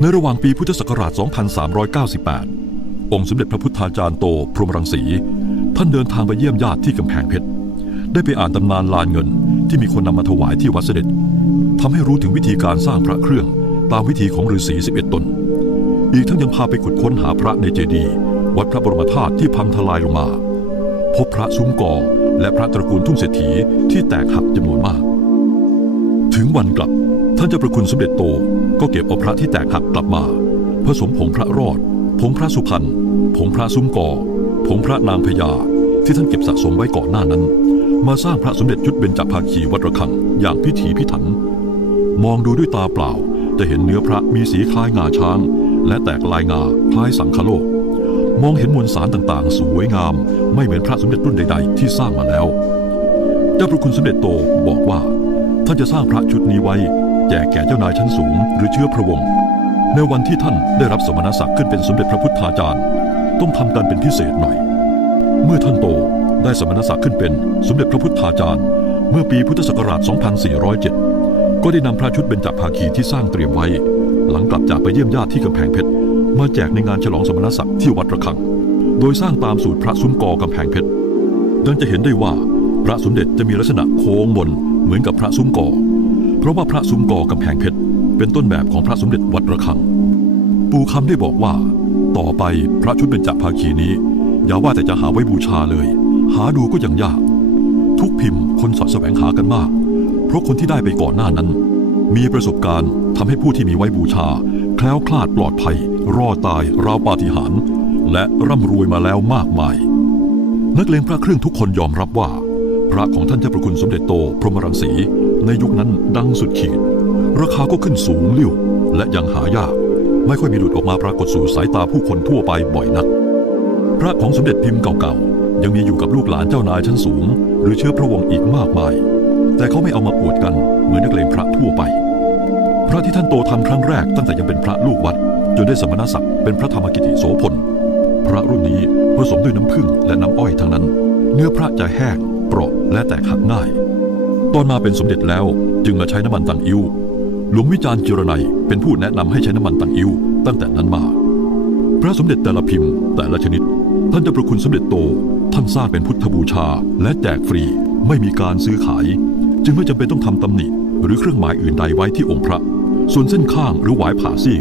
ในระหว่างปีพุทธศักราช 2398 องค์สมเด็จพระพุทธาจารย์โต พรหมรังสี ท่านเดินทางไปเยี่ยมญาติที่กำแพงเพชร ได้ไปอ่านตำนานลานเงินที่มีคนนำมาถวายที่วัดเสด็จทำให้รู้ถึงวิธีการสร้างพระเครื่องตามวิธีของฤาษี 11 ตน อีกทั้งยังพาไปขุดค้นหาพระในเจดีย์วัดพระบรมธาตุที่พังทลายลงมา พบพระซุ้มกอและพระตระกูลทุ่งเศรษฐีที่แตกหักจำนวนมาก ถึงวันกลับ ท่านเจ้าประคุณสมเด็จโตก็เก็บเอาพระที่แตกหักกลับมา ผสมผงพระรอด ผงพระสุพรรณผงพระซุ้มกอผงพระนางพญาที่ท่านเก็บสะสมไว้ก่อนหน้านั้น มาสร้างพระสมเด็จยุทธเบญจภาคีวัดระฆังอย่างพิถีพิถัน มองดูด้วยตาเปล่าจะเห็นเนื้อพระมีสีคล้ายงาช้าง และแตกลายงาคล้ายสังคโลก มองเห็นมวลสารต่างๆ สวยงาม ไม่เหมือนพระสมเด็จรุ่นใด ๆ ที่สร้างมาแล้ว เจ้าพระคุณสมเด็จโตบอกว่า ท่านจะสร้างพระชุดนี้ไว้ แจกแก่เจ้านายชั้นสูง หรือเชื้อพระวงศ์ในวันที่ท่านได้รับสมณศักดิ์ขึ้นเป็นสมเด็จพระพุทธาจารย์ ต้องทำกันเป็นพิเศษหน่อย เมื่อท่านโตได้สมณศักดิ์ขึ้นเป็นสมเด็จพระพุทธาจารย์ เมื่อปีพุทธศักราช 2407 ก็ได้นำพระชุดเบญจภาคีที่สร้างเตรียมไว้ หลังกลับจากไปเยี่ยมญาติที่กำแพงเพชรมาแจกในงานฉลองสมณศักดิ์ที่วัดระฆัง โดยสร้างตามสูตรพระซุ้มกอกำแพงเพชร ดังจะเห็นได้ว่า พระสมเด็จจะมีลักษณะโค้งบนเหมือนกับพระซุ้มก่อ เพราะว่าพระซุ้มกอกำแพงเพชรเป็นต้นแบบของพระสมเด็จวัดระฆัง ปู่คำได้บอกว่า ต่อไปพระชุดเบญจภาคีนี้ อย่าว่าแต่จะหาไว้บูชาเลย หาดูก็ยังยาก ทุกพิมพ์คนสาะแสวงหากันมาก เพราะคนที่ได้ไปก่อนหน้านั้น มีประสบการณ์ทำให้ผู้ที่มีไว้บูชา แคล้วคลาดปลอดภัย รอดตายราวปาฏิหาริย์และร่ำรวยมาแล้วมากมาย นักเลงพระเครื่องทุกคนยอมรับว่า พระของท่านเจ้าประคุณสมเด็จโตพรหมรังสี ในยุคนั้นดังสุดขีด ราคาก็ขึ้นสูงเลิ่วและยังหายาก ไม่ค่อยมีหลุดออกมาปรากฏสู่สายตาผู้คนทั่วไปบ่อยนัก พระของสมเด็จพิมพ์เก่าๆ ยังมีอยู่กับลูกหลานเจ้านายชั้นสูง หรือเชื้อพระวงศ์อีกมากมาย แต่เขาไม่เอามาอวดกันเหมือนนักเลงพระทั่วไป พระที่ท่านโตทำครั้งแรกตั้งแต่ยังเป็นพระลูกวัด จนได้สมณศักดิ์เป็นพระธรรมกิติโสพลพระรุ่นนี้ผสมด้วยน้ำผึ้งและน้ำอ้อยทั้งนั้น เนื้อพระจะแห้ง เปราะและแตกหักง่าย ตอนมาเป็นสมเด็จแล้วจึงมาใช้น้ำมันตังอิ้วหลวงวิจารณ์จิรนัยเป็นผู้แนะนำให้ใช้น้ำมันตังอิ้วตั้งแต่นั้นมา พระสมเด็จแต่ละพิมพ์แต่ละชนิด ท่านเจะประคุณสมเด็จโต ท่านสร้างเป็นพุทธบูชา และแจกฟรีไม่มีการซื้อขาย จึงไม่จำเป็นต้องทำตำหนิหรือเครื่องหมายอื่นใดไว้ที่องค์พระ ส่วนเส้นข้างหรือหวายผ่าซี่